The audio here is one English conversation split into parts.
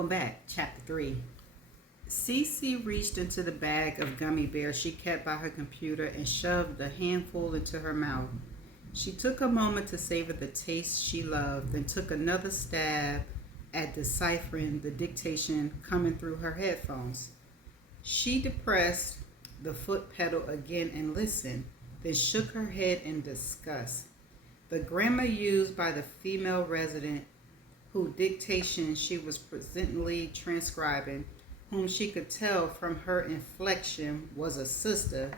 Welcome back, Chapter 3. Cece reached into the bag of gummy bears she kept by her computer and shoved a handful into her mouth. She took a moment to savor the taste she loved, then took another stab at deciphering the dictation coming through her headphones. She depressed the foot pedal again and listened, then shook her head in disgust. The grammar used by the female resident whose dictation she was presently transcribing, whom she could tell from her inflection was a sister,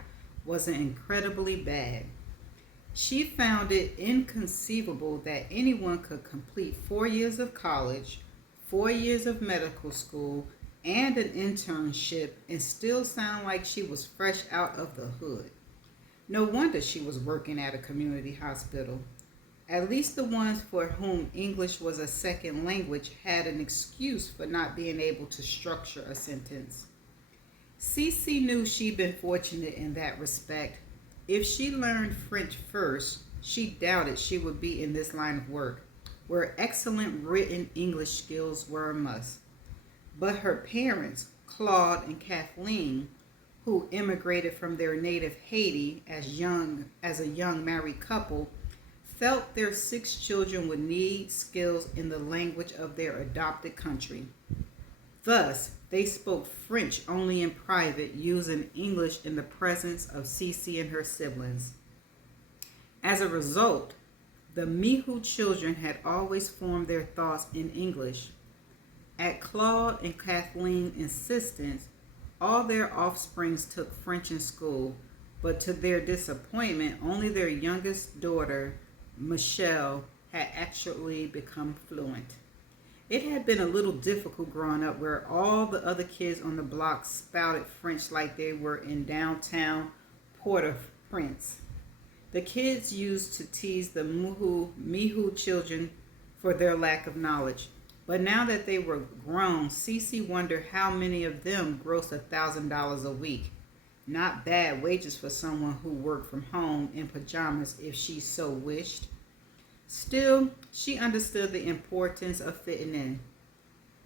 was incredibly bad. She found it inconceivable that anyone could complete 4 years of college, 4 years of medical school, and an internship and still sound like she was fresh out of the hood. No wonder she was working at a community hospital. At least the ones for whom English was a second language had an excuse for not being able to structure a sentence. Cece knew she'd been fortunate in that respect. If she learned French first, she doubted she would be in this line of work, where excellent written English skills were a must. But her parents, Claude and Kathleen, who immigrated from their native Haiti as a young married couple, felt their 6 children would need skills in the language of their adopted country. Thus, they spoke French only in private, using English in the presence of Cece and her siblings. As a result, the Mihu children had always formed their thoughts in English. At Claude and Kathleen's insistence, all their offsprings took French in school, but to their disappointment, only their youngest daughter, Michelle, had actually become fluent. It had been a little difficult growing up where all the other kids on the block spouted French like they were in downtown Port-au-Prince. The kids used to tease the Mihu children for their lack of knowledge. But now that they were grown, Cece wondered how many of them grossed $1,000 a week. Not bad wages for someone who worked from home in pajamas if she so wished. Still, she understood the importance of fitting in.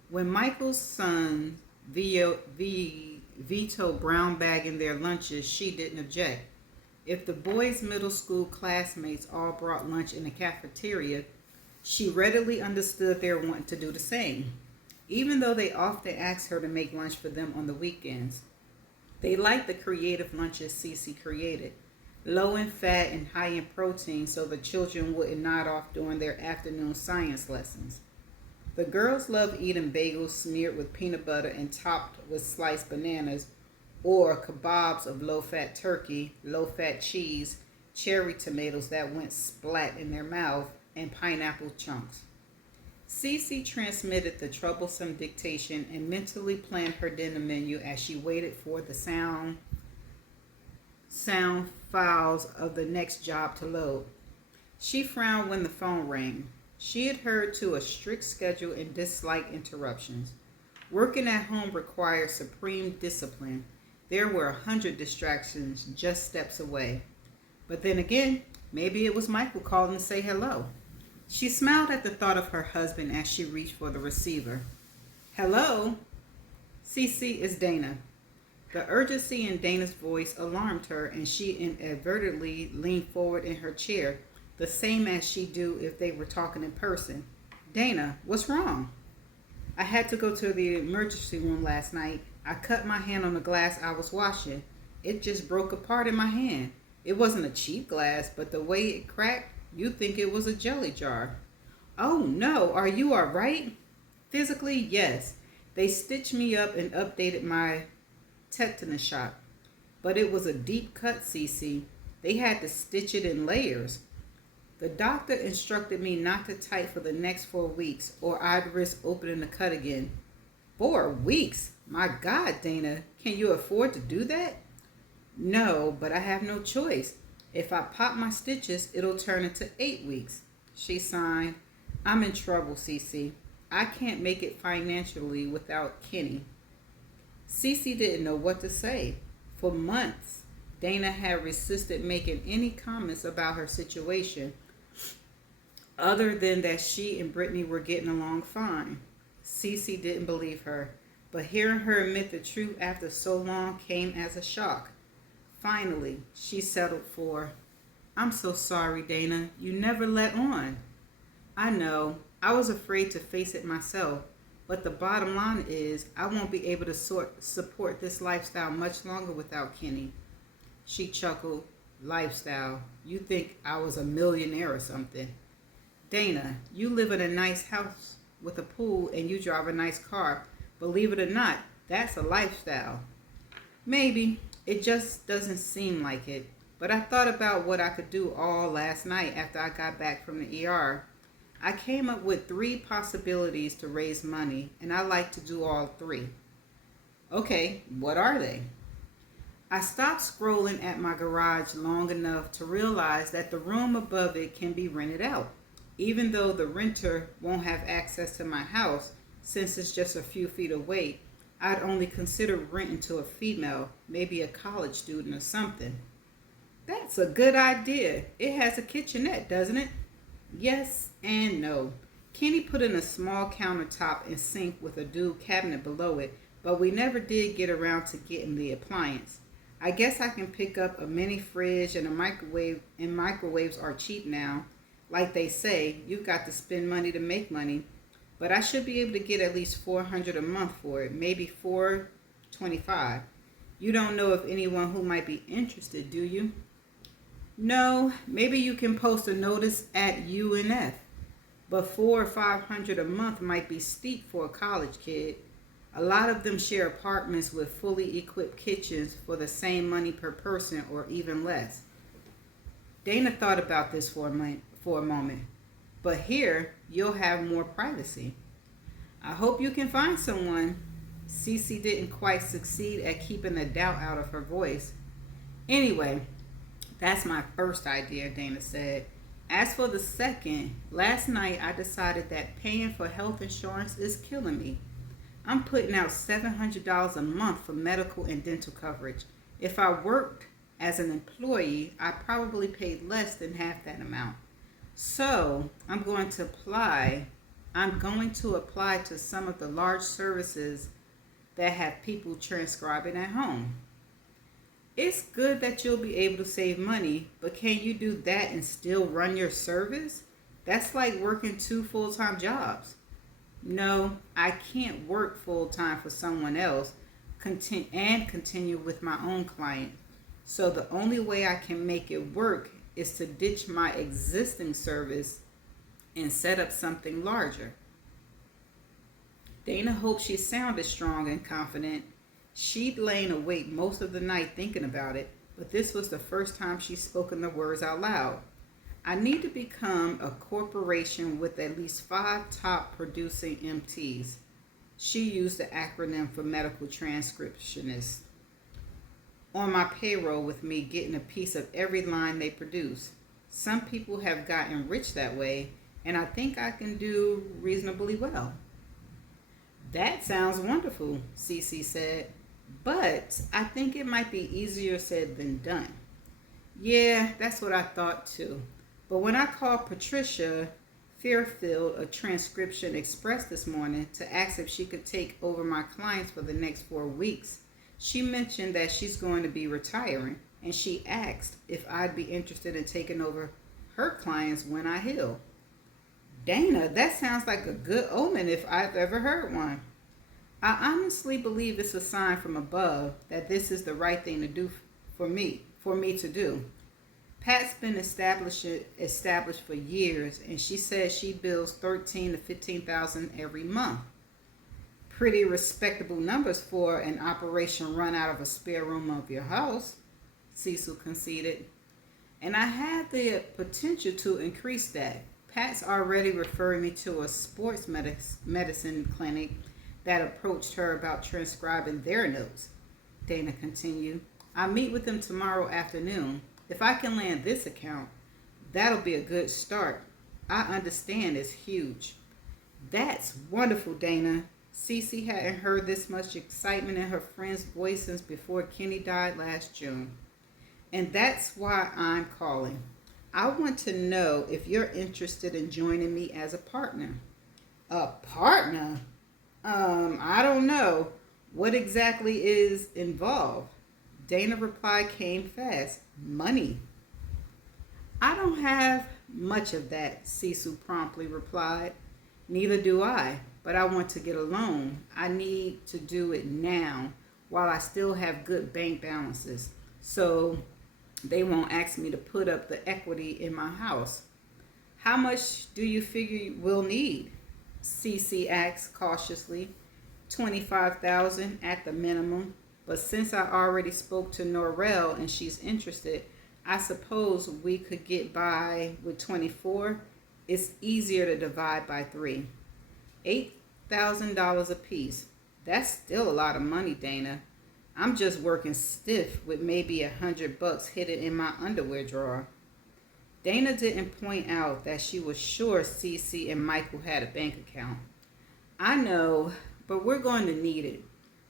When Michael's sons vetoed brown bagging their lunches, she didn't object. If the boys' middle school classmates all brought lunch in the cafeteria, she readily understood their wanting to do the same, even though they often asked her to make lunch for them on the weekends. They liked the creative lunches Cece created, low in fat and high in protein so the children wouldn't nod off during their afternoon science lessons. The girls loved eating bagels smeared with peanut butter and topped with sliced bananas, or kebabs of low-fat turkey, low-fat cheese, cherry tomatoes that went splat in their mouth, and pineapple chunks. Cece transmitted the troublesome dictation and mentally planned her dinner menu as she waited for the sound files of the next job to load. She frowned when the phone rang. She adhered to a strict schedule and disliked interruptions. Working at home required supreme discipline. There were 100 distractions just steps away. But then again, maybe it was Michael calling to say hello. She smiled at the thought of her husband as she reached for the receiver. Hello? Cece, it's Dana. The urgency in Dana's voice alarmed her, and she inadvertently leaned forward in her chair, the same as she'd do if they were talking in person. Dana, what's wrong? I had to go to the emergency room last night. I cut my hand on the glass I was washing. It just broke apart in my hand. It wasn't a cheap glass, but the way it cracked, you'd think it was a jelly jar. Oh no, are you all right? Physically, yes. They stitched me up and updated my tetanus shot. But it was a deep cut, Cece. They had to stitch it in layers. The doctor instructed me not to type for the next 4 weeks or I'd risk opening the cut again. 4 weeks? My God, Dana, can you afford to do that? No, but I have no choice. If I pop my stitches, it'll turn into 8 weeks. She sighed. I'm in trouble, Cece. I can't make it financially without Kenny. Cece didn't know what to say. For months, Dana had resisted making any comments about her situation, other than that she and Brittany were getting along fine. Cece didn't believe her, but hearing her admit the truth after so long came as a shock. Finally, she settled for, "I'm so sorry, Dana. You never let on." "I know. I was afraid to face it myself. But the bottom line is, I won't be able to support this lifestyle much longer without Kenny." She chuckled. "Lifestyle? You think I was a millionaire or something?" "Dana, you live in a nice house with a pool and you drive a nice car. Believe it or not, that's a lifestyle." "Maybe. It just doesn't seem like it. But I thought about what I could do all last night after I got back from the ER. I came up with 3 possibilities to raise money, and I like to do all 3." "Okay, what are they?" I stopped scrolling at my garage long enough to realize that the room above it can be rented out. Even though the renter won't have access to my house since it's just a few feet away, I'd only consider renting to a female, maybe a college student or something. "That's a good idea. It has a kitchenette, doesn't it?" "Yes and no. Kenny put in a small countertop and sink with a dual cabinet below it, but we never did get around to getting the appliance. I guess I can pick up a mini fridge and a microwave, and microwaves are cheap now. Like they say, you've got to spend money to make money. But I should be able to get at least $400 a month for it, maybe $425. You don't know of anyone who might be interested, do you?" "No, maybe you can post a notice at UNF. But 400 or 500 a month might be steep for a college kid. A lot of them share apartments with fully equipped kitchens for the same money per person or even less." Dana thought about this for a moment. "But here, you'll have more privacy." "I hope you can find someone." Cece didn't quite succeed at keeping the doubt out of her voice. "Anyway, that's my first idea," Dana said. "As for the second, last night I decided that paying for health insurance is killing me. I'm putting out $700 a month for medical and dental coverage. If I worked as an employee, I probably paid less than half that amount. So I'm going to apply to some of the large services that have people transcribing at home." "It's good that you'll be able to save money, but can you do that and still run your service? That's like working 2 full-time jobs." "No, I can't work full-time for someone else and continue with my own client. So the only way I can make it work is to ditch my existing service and set up something larger." Dana hoped she sounded strong and confident. She'd lain awake most of the night thinking about it, but this was the first time she'd spoken the words out loud. "I need to become a corporation with at least 5 top producing MTs." She used the acronym for medical transcriptionist. "On my payroll with me getting a piece of every line they produce. Some people have gotten rich that way, and I think I can do reasonably well." "That sounds wonderful," Cece said, "but I think it might be easier said than done." "Yeah, that's what I thought too. But when I called Patricia Fairfield of Transcription Express this morning to ask if she could take over my clients for the next 4 weeks, she mentioned that she's going to be retiring, and she asked if I'd be interested in taking over her clients when I heal." "Dana, that sounds like a good omen if I've ever heard one." "I honestly believe it's a sign from above that this is the right thing to do for me to do. Pat's been established for years, and she says she bills $13,000 to $15,000 every month. Pretty respectable numbers for an operation run out of a spare room of your house," Cecil conceded. "And I have the potential to increase that. Pat's already referring me to a sports medicine clinic that approached her about transcribing their notes," Dana continued. "I meet with them tomorrow afternoon. If I can land this account, that'll be a good start. I understand it's huge." "That's wonderful, Dana." Cece hadn't heard this much excitement in her friend's voice since before Kenny died last June. "And that's why I'm calling. I want to know if you're interested in joining me as a partner." "A partner?" I don't know. What exactly is involved? Dana reply came fast. Money. I don't have much of that, Cecil promptly replied. Neither do I, but I want to get a loan. I need to do it now while I still have good bank balances. So they won't ask me to put up the equity in my house. How much do you figure you will need? Cece asked cautiously. 25,000 at the minimum. But since I already spoke to Norrell and she's interested, I suppose we could get by with 24. It's easier to divide by 3. $8,000 apiece. That's still a lot of money, Dana. I'm just working stiff with maybe $100 hidden in my underwear drawer. Dana didn't point out that she was sure Cece and Michael had a bank account. I know, but we're going to need it.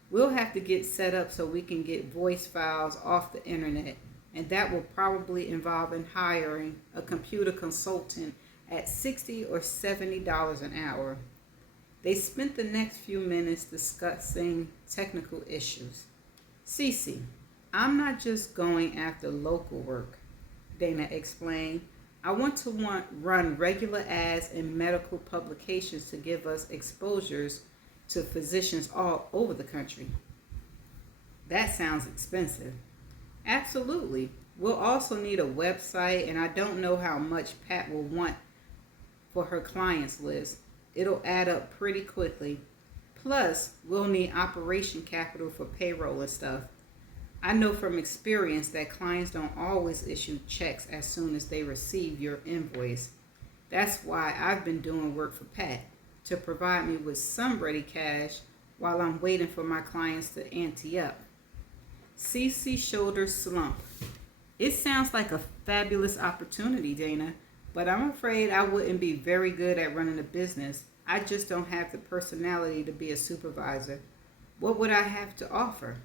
We'll have to get set up so we can get voice files off the internet, and that will probably involve in hiring a computer consultant at $60 or $70 an hour. They spent the next few minutes discussing technical issues. Cece, I'm not just going after local work, Dana explained. I want to run regular ads in medical publications to give us exposures to physicians all over the country. That sounds expensive. Absolutely. We'll also need a website, and I don't know how much Pat will want for her clients list. It'll add up pretty quickly. Plus, we'll need operation capital for payroll and stuff. I know from experience that clients don't always issue checks as soon as they receive your invoice. That's why I've been doing work for Pat, to provide me with some ready cash while I'm waiting for my clients to ante up. Cece's shoulders slumped. It sounds like a fabulous opportunity, Dana, but I'm afraid I wouldn't be very good at running a business. I just don't have the personality to be a supervisor. What would I have to offer?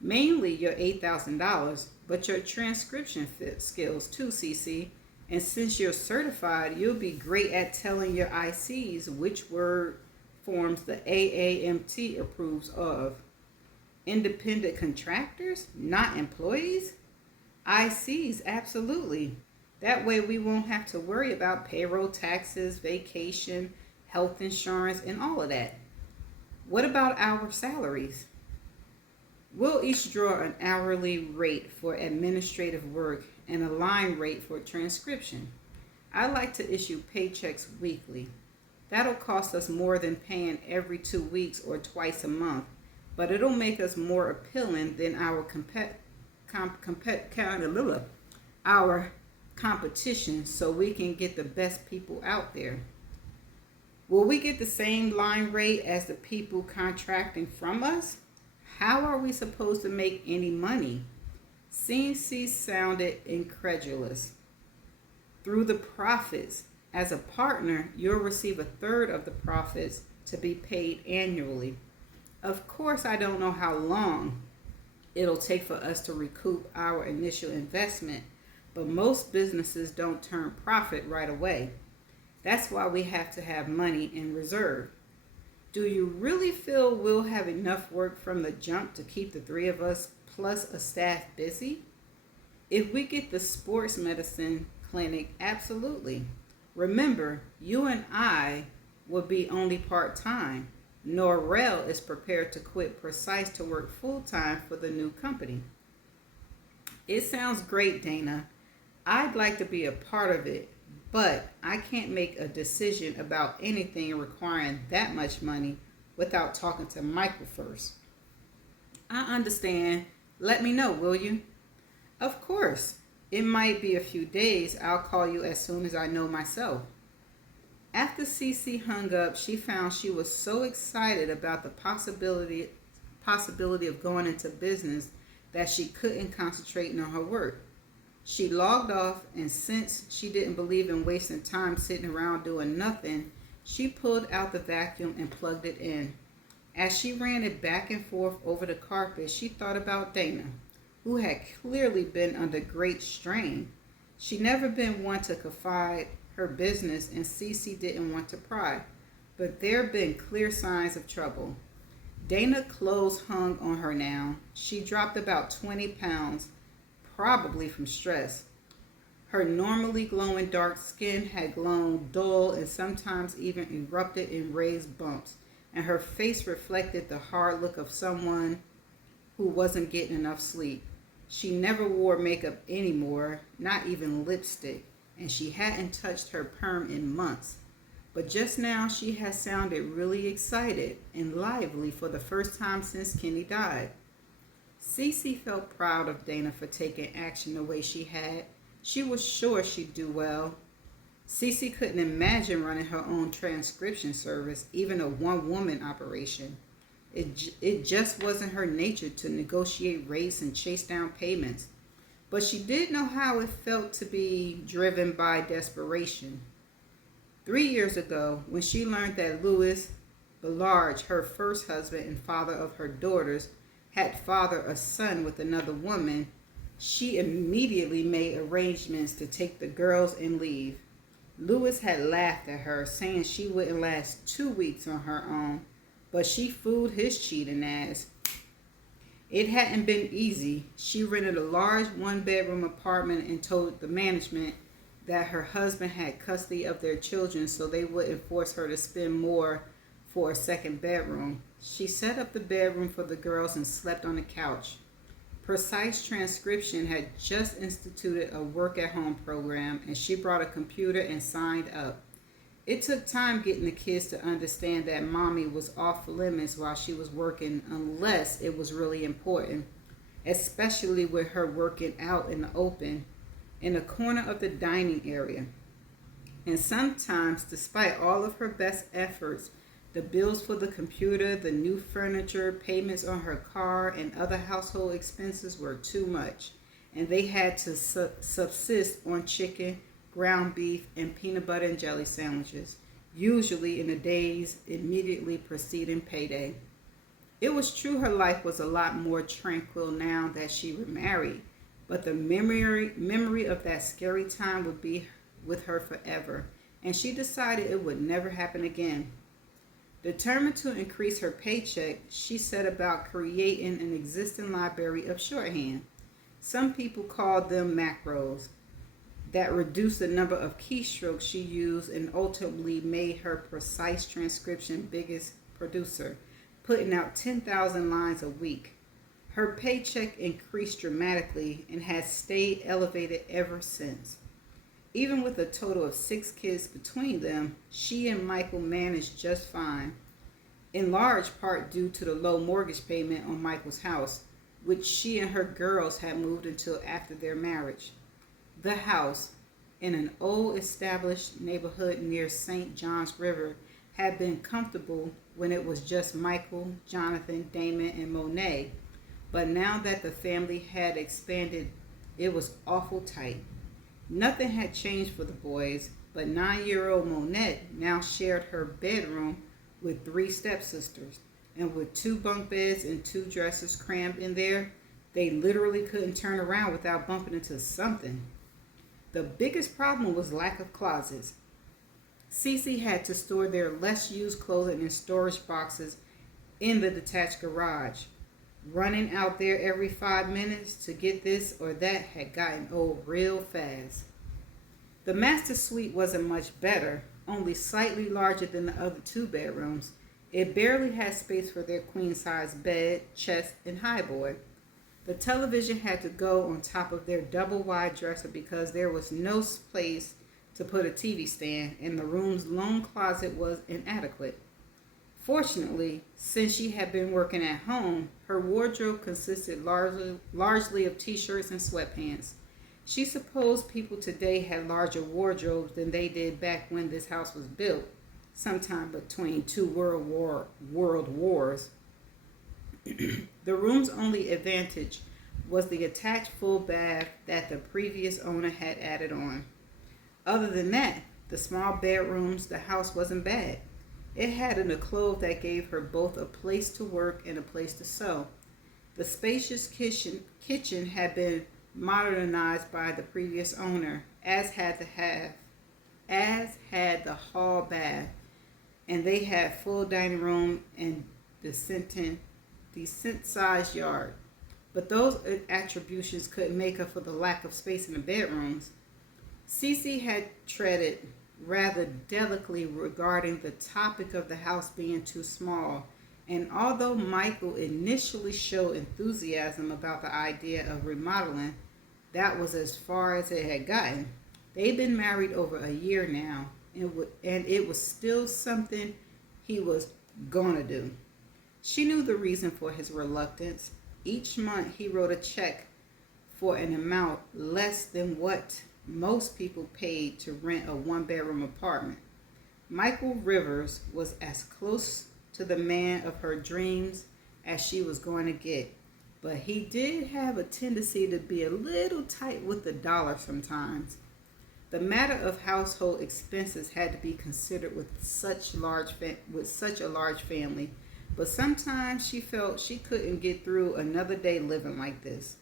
Mainly your $8,000, but your transcription skills too, Cece. And since you're certified, you'll be great at telling your ICs which word forms the AAMT approves of. Independent contractors, not employees? ICs, absolutely. That way we won't have to worry about payroll taxes, vacation, health insurance, and all of that. What about our salaries? We'll each draw an hourly rate for administrative work and a line rate for transcription. I like to issue paychecks weekly. That'll cost us more than paying every 2 weeks or twice a month, but it'll make us more appealing than our competition, so we can get the best people out there. Will we get the same line rate as the people contracting from us? How are we supposed to make any money? CNC sounded incredulous. Through the profits. As a partner, you'll receive a third of the profits to be paid annually. Of course, I don't know how long it'll take for us to recoup our initial investment, but most businesses don't turn profit right away. That's why we have to have money in reserve. Do you really feel we'll have enough work from the jump to keep the 3 of us plus a staff busy? If we get the sports medicine clinic, absolutely. Remember, you and I will be only part-time. Norrell is prepared to quit Precise to work full-time for the new company. It sounds great, Dana. I'd like to be a part of it, but I can't make a decision about anything requiring that much money without talking to Michael first. I understand. Let me know, will you? Of course. It might be a few days. I'll call you as soon as I know myself. After Cece hung up, she found she was so excited about the possibility of going into business that she couldn't concentrate on her work. She logged off, and since she didn't believe in wasting time sitting around doing nothing, she pulled out the vacuum and plugged it in. As she ran it back and forth over the carpet, she thought about Dana, who had clearly been under great strain. She'd never been one to confide her business, and Cece didn't want to pry. but there have been clear signs of trouble. Dana's clothes hung on her now. She dropped about 20 pounds, probably from stress. Her normally glowing dark skin had grown dull and sometimes even erupted in raised bumps, and her face reflected the hard look of someone who wasn't getting enough sleep. She never wore makeup anymore, not even lipstick, and she hadn't touched her perm in months. But just now she had sounded really excited and lively for the first time since Kenny died. Cece felt proud of Dana for taking action the way she had. She was sure she'd do well. Cece couldn't imagine running her own transcription service, even a one-woman operation. It just wasn't her nature to negotiate rates and chase down payments. But she did know how it felt to be driven by desperation. 3 years ago, when she learned that Louis Belarge, her first husband and father of her daughters, had fathered a son with another woman, she immediately made arrangements to take the girls and leave. Louis had laughed at her, saying she wouldn't last 2 weeks on her own, but she fooled his cheating ass. It hadn't been easy. She rented a large one-bedroom apartment and told the management that her husband had custody of their children so they wouldn't force her to spend more for a second bedroom. She set up the bedroom for the girls and slept on the couch. Precise Transcription had just instituted a work-at-home program, and she brought a computer and signed up. It took time getting the kids to understand that mommy was off limits while she was working unless it was really important, especially with her working out in the open in a corner of the dining area. And sometimes, despite all of her best efforts, the bills for the computer, the new furniture, payments on her car, and other household expenses were too much, and they had to subsist on chicken, ground beef, and peanut butter and jelly sandwiches, usually in the days immediately preceding payday. It was true her life was a lot more tranquil now that she remarried, but the memory of that scary time would be with her forever, and she decided it would never happen again. Determined to increase her paycheck, she set about creating an existing library of shorthand. Some people called them macros, that reduced the number of keystrokes she used and ultimately made her Precise Transcription biggest producer, putting out 10,000 lines a week. Her paycheck increased dramatically and has stayed elevated ever since. Even with a total of 6 kids between them, she and Michael managed just fine, in large part due to the low mortgage payment on Michael's house, which she and her girls had moved into after their marriage. The house, in an old established neighborhood near St. John's River, had been comfortable when it was just Michael, Jonathan, Damon, and Monet, but now that the family had expanded, it was awful tight. Nothing had changed for the boys, but 9-year-old Monette now shared her bedroom with 3 stepsisters, and with 2 bunk beds and 2 dressers crammed in there, they literally couldn't turn around without bumping into something. The biggest problem was lack of closets. Cece had to store their less used clothing in storage boxes in the detached garage. Running out there every 5 minutes to get this or that had gotten old real fast. The master suite wasn't much better, only slightly larger than the other 2 bedrooms. It barely had space for their queen-size bed, chest, and highboard. The television had to go on top of their double-wide dresser because there was no place to put a TV stand, and the room's lone closet was inadequate. Fortunately, since she had been working at home, her wardrobe consisted largely of t-shirts and sweatpants. She supposed people today had larger wardrobes than they did back when this house was built, sometime between 2 world wars. The room's only advantage was the attached full bath that the previous owner had added on. Other than that, the small bedrooms, the house wasn't bad. It had an alcove that gave her both a place to work and a place to sew. The spacious kitchen had been modernized by the previous owner, as had the hall bath. and they had full dining room and decent sized yard. But those attributions couldn't make up for the lack of space in the bedrooms. Cece had treaded rather delicately regarding the topic of the house being too small, and although Michael initially showed enthusiasm about the idea of remodeling, that was as far as it had gotten. They'd been married over a year now, and it was still something he was gonna do. She knew the reason for his reluctance. Each month he wrote a check for an amount less than what most people paid to rent a one-bedroom apartment. Michael Rivers was as close to the man of her dreams as she was going to get, but he did have a tendency to be a little tight with the dollar sometimes. The matter of household expenses had to be considered with such a large family, but sometimes she felt she couldn't get through another day living like this.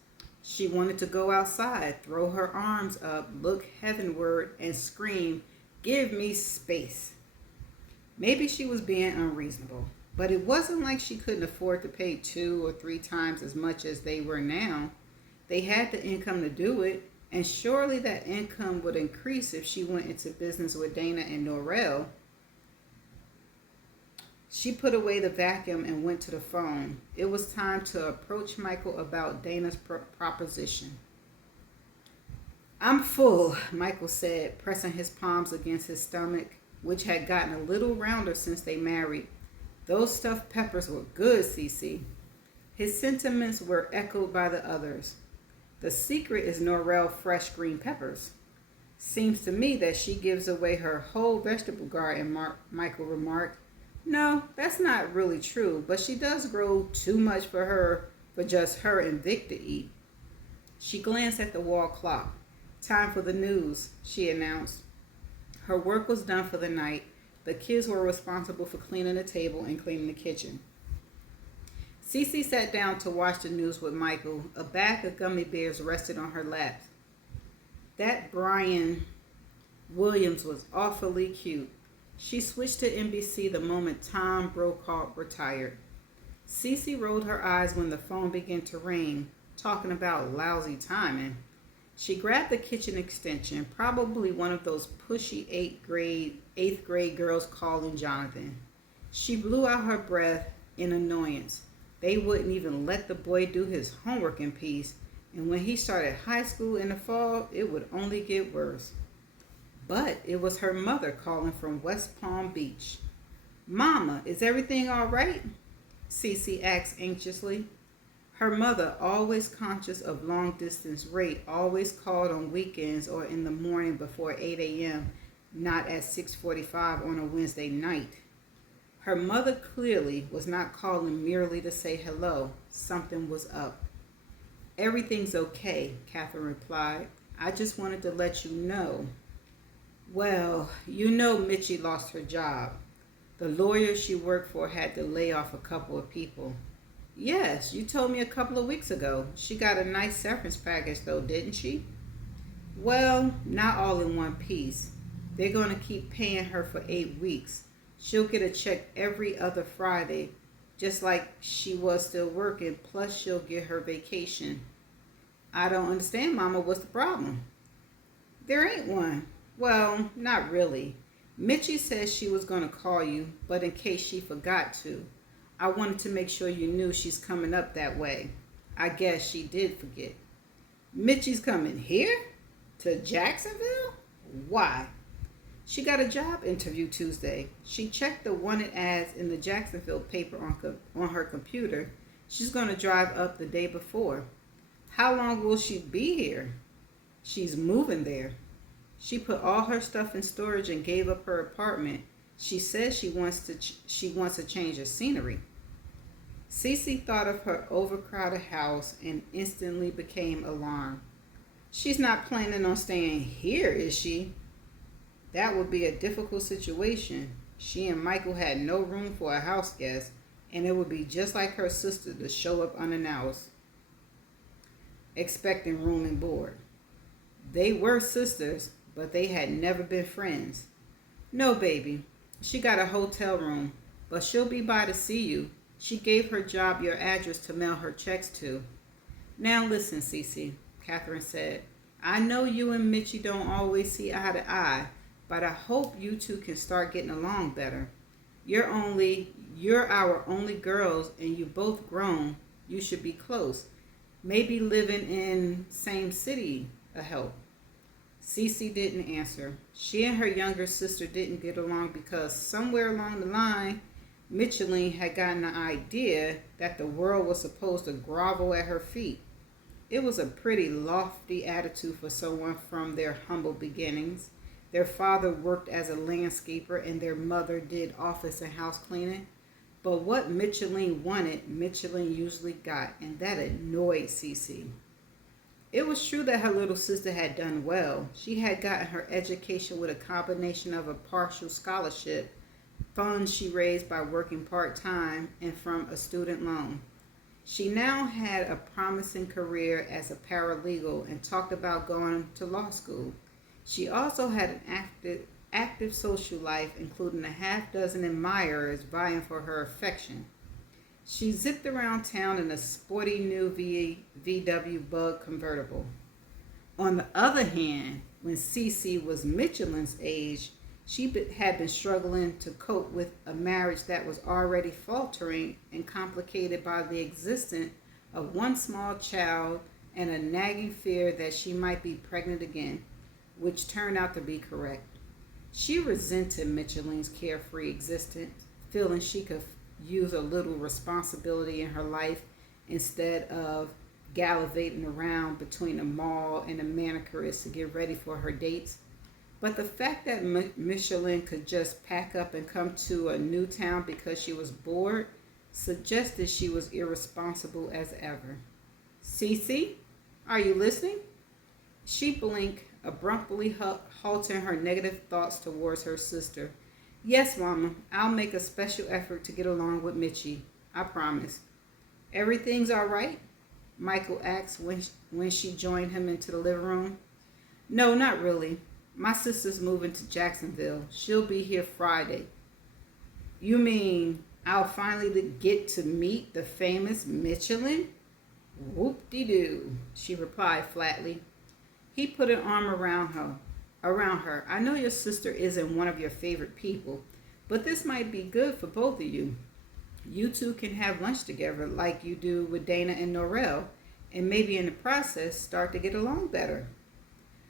She wanted to go outside, throw her arms up, look heavenward, and scream, "Give me space." Maybe she was being unreasonable, but it wasn't like she couldn't afford to pay 2 or 3 times as much as they were now. They had the income to do it, and surely that income would increase if she went into business with Dana and Norrell. She put away the vacuum and went to the phone. It was time to approach Michael about Dana's proposition. "I'm full," Michael said, pressing his palms against his stomach, which had gotten a little rounder since they married. "Those stuffed peppers were good, Cece." His sentiments were echoed by the others. "The secret is Norrell fresh green peppers." "Seems to me that she gives away her whole vegetable garden," Michael remarked. "No, that's not really true, but she does grow too much for just her and Vic to eat." She glanced at the wall clock. "Time for the news," she announced. Her work was done for the night. The kids were responsible for cleaning the table and cleaning the kitchen. Cece sat down to watch the news with Michael. A bag of gummy bears rested on her lap. That Brian Williams was awfully cute. She switched to NBC the moment Tom Brokaw retired. Cece rolled her eyes when the phone began to ring, talking about lousy timing. She grabbed the kitchen extension, probably one of those pushy eighth grade girls calling Jonathan. She blew out her breath in annoyance. They wouldn't even let the boy do his homework in peace, and when he started high school in the fall, it would only get worse. But it was her mother calling from West Palm Beach. "Mama, is everything all right?" Cece asked anxiously. Her mother, always conscious of long-distance rate, always called on weekends or in the morning before 8 a.m., not at 6:45 on a Wednesday night. Her mother clearly was not calling merely to say hello. Something was up. "Everything's okay," Catherine replied. "I just wanted to let you know." "Well, you know Mitchie lost her job. The lawyer she worked for had to lay off a couple of people." "Yes, you told me a couple of weeks ago. She got a nice severance package though, didn't she?" "Well, not all in one piece. They're going to keep paying her for 8 weeks. She'll get a check every other Friday, just like she was still working, plus she'll get her vacation." "I don't understand, Mama. What's the problem?" "There ain't one. Well, not really. Mitchie says she was going to call you, but in case she forgot to, I wanted to make sure you knew she's coming up that way. I guess she did forget." "Mitchie's coming here? To Jacksonville? Why?" "She got a job interview Tuesday. She checked the wanted ads in the Jacksonville paper on her computer. She's going to drive up the day before." "How long will she be here?" "She's moving there. She put all her stuff in storage and gave up her apartment. She says she wants a change of scenery." Cece thought of her overcrowded house and instantly became alarmed. "She's not planning on staying here, is she?" That would be a difficult situation. She and Michael had no room for a house guest, and it would be just like her sister to show up unannounced, expecting room and board. They were sisters, but they had never been friends. "No, baby. She got a hotel room, but she'll be by to see you. She gave her job your address to mail her checks to. Now listen, Cece, Catherine said. I know you and Mitchie don't always see eye to eye, but I hope you two can start getting along better. You're our only girls and you both grown. You should be close. Maybe living in same city a help. Cece didn't answer. She and her younger sister didn't get along because somewhere along the line, Micheline had gotten the idea that the world was supposed to grovel at her feet. It was a pretty lofty attitude for someone from their humble beginnings. Their father worked as a landscaper and their mother did office and house cleaning. But what Micheline wanted, Micheline usually got, and that annoyed Cece. It was true that her little sister had done well. She had gotten her education with a combination of a partial scholarship, funds she raised by working part-time, and from a student loan. She now had a promising career as a paralegal and talked about going to law school. She also had an active social life, including a half dozen admirers vying for her affection. She zipped around town in a sporty new VW Bug convertible. On the other hand, when Cece was Micheline's age, she had been struggling to cope with a marriage that was already faltering and complicated by the existence of one small child and a nagging fear that she might be pregnant again, which turned out to be correct. She resented Micheline's carefree existence, feeling she could use a little responsibility in her life instead of gallivanting around between a mall and a manicurist to get ready for her dates. But the fact that Micheline could just pack up and come to a new town because she was bored suggested she was irresponsible as ever. Cece, are you listening? She blinked, abruptly halting her negative thoughts towards her sister. Yes, Mama, I'll make a special effort to get along with Mitchie. I promise. Everything's all right? Michael asked when she joined him into the living room. No, not really. My sister's moving to Jacksonville. She'll be here Friday. You mean I'll finally get to meet the famous Micheline? Whoop-de-doo, she replied flatly. He put an arm around her. I know your sister isn't one of your favorite people, but this might be good for both of you. You two can have lunch together like you do with Dana and Norrell, and maybe in the process start to get along better.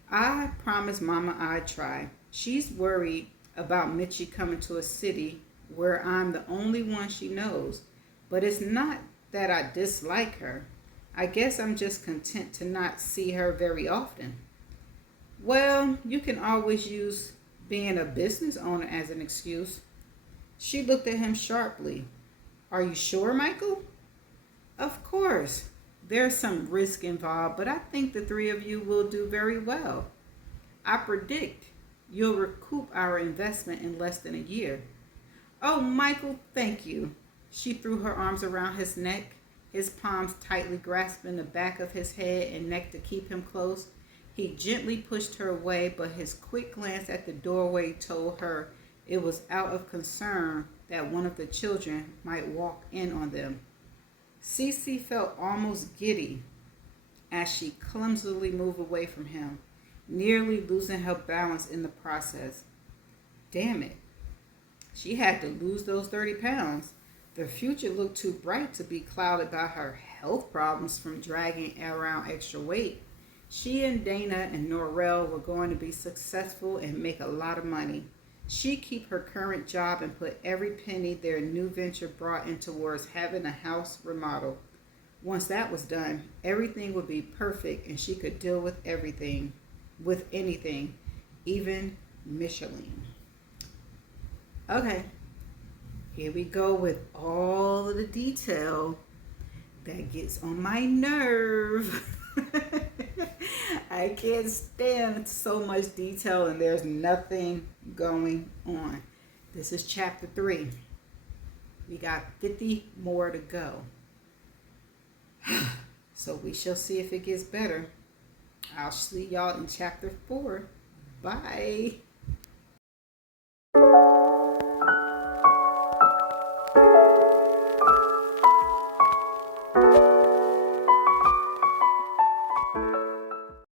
I promise Mama I'd try. She's worried about Mitchie coming to a city where I'm the only one she knows, but it's not that I dislike her. I guess I'm just content to not see her very often. Well, you can always use being a business owner as an excuse. She looked at him sharply. Are you sure, Michael? Of course. There's some risk involved, but I think the three of you will do very well. I predict you'll recoup our investment in less than a year. Oh, Michael, thank you. She threw her arms around his neck, his palms tightly grasping the back of his head and neck to keep him close. He gently pushed her away, but his quick glance at the doorway told her it was out of concern that one of the children might walk in on them. Cece felt almost giddy as she clumsily moved away from him, nearly losing her balance in the process. Damn it. She had to lose those 30 pounds. The future looked too bright to be clouded by her health problems from dragging around extra weight. She and Dana and Norrell were going to be successful and make a lot of money. She'd keep her current job and put every penny their new venture brought in towards having a house remodeled. Once that was done, everything would be perfect and she could deal with anything, even Micheline. Okay, here we go with all of the detail that gets on my nerve. I can't stand so much detail and there's nothing going on. This is chapter 3. We got 50 more to go. So we shall see if it gets better. I'll see y'all in chapter 4. Bye.